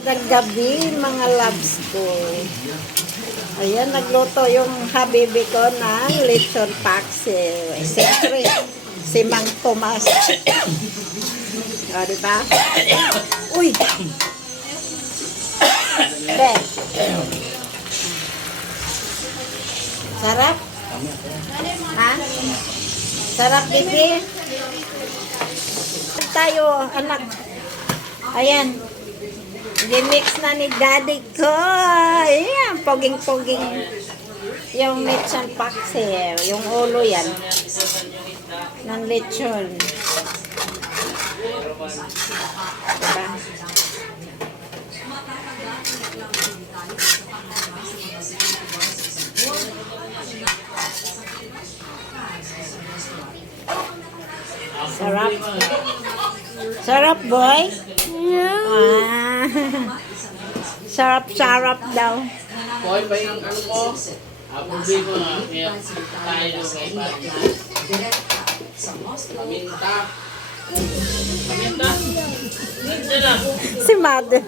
Gabi, mga loves ko. Ayan, nagluto yung habibi ko ng lechon paksiw. Siyempre, si Mang Tomas. O, diba? Uy! Be. Sarap? Ha? Sarap, bibi? Tayo, anak. Ayan. Gimix na ni daddy ko. Ayan, poging-poging. Yung lechon paksiw. Yung ulo yan. Ng lechon. Diba? Sarap. Sarap, boy. Yeah. Ah. Sarap-sarap daw. Boy, ba yung ano ko? Apurbi ko nga. Kaya tayo kay Pati. Paminta. Paminta. Paminta. Si Mother.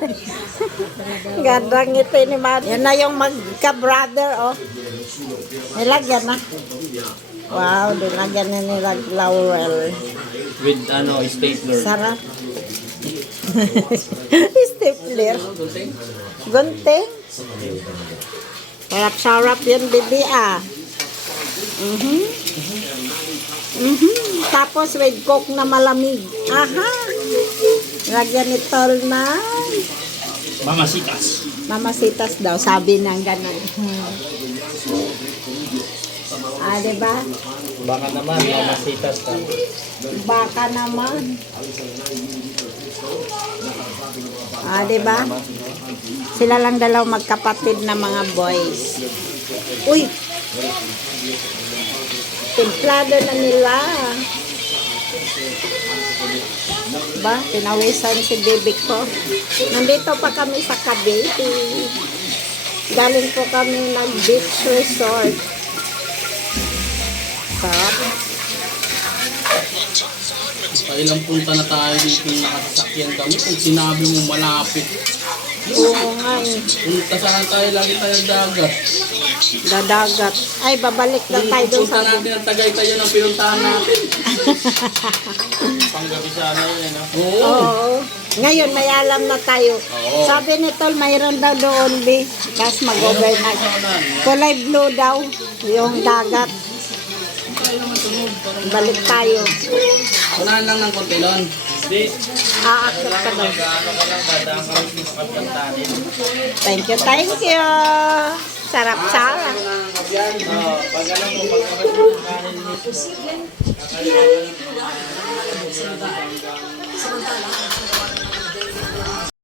Gandang ngiti ni Mother. Yan na yung magka-brother, oh. Nilagyan na. Wow, nilagyan na nila Laurel. With stapler. Sarap. Stapler. Gunting. Sarap-sarap yun, bibi, ah. Tapos with coke na malamig. Aha. Lagyan ni Tol na Mamasitas. mamasitas daw, sabi ng ganun. Ah, diba? Baka naman, mamasitas ka. Baka naman. Ah, diba? Sila lang dalaw magkapatid na mga boys. Uy! Templado na nila. Ba? Tinawisan si baby ko. Nandito pa kami sa Cavite. Galing po kami ng beach resort. Sarap. Ilang punta na tayo dito nakasakyan kami. Kung sinabi mo malapit. Oo nga eh. Punta saan tayo, lagi tayo dagat. Dadagat. Ay, babalik na tayo doon Punta sa... natin ang Tagaytay ang pinuntahan natin. Panggabi sana yun, no? Oo. Oo. Ngayon, may alam na tayo. Oo. Sabi ni Tol, mayroon daw doon, Bi. Tapos mag-overnight. Kulay blue daw, yung dagat. Balik tayo. Unahan lang ng kontilon. Aakit ka daw. Ano ka lang, dadaan ka rin sa pagkantanin. Thank you, thank you. Sarap-sarap. Pag alam mo, pag kanin mo.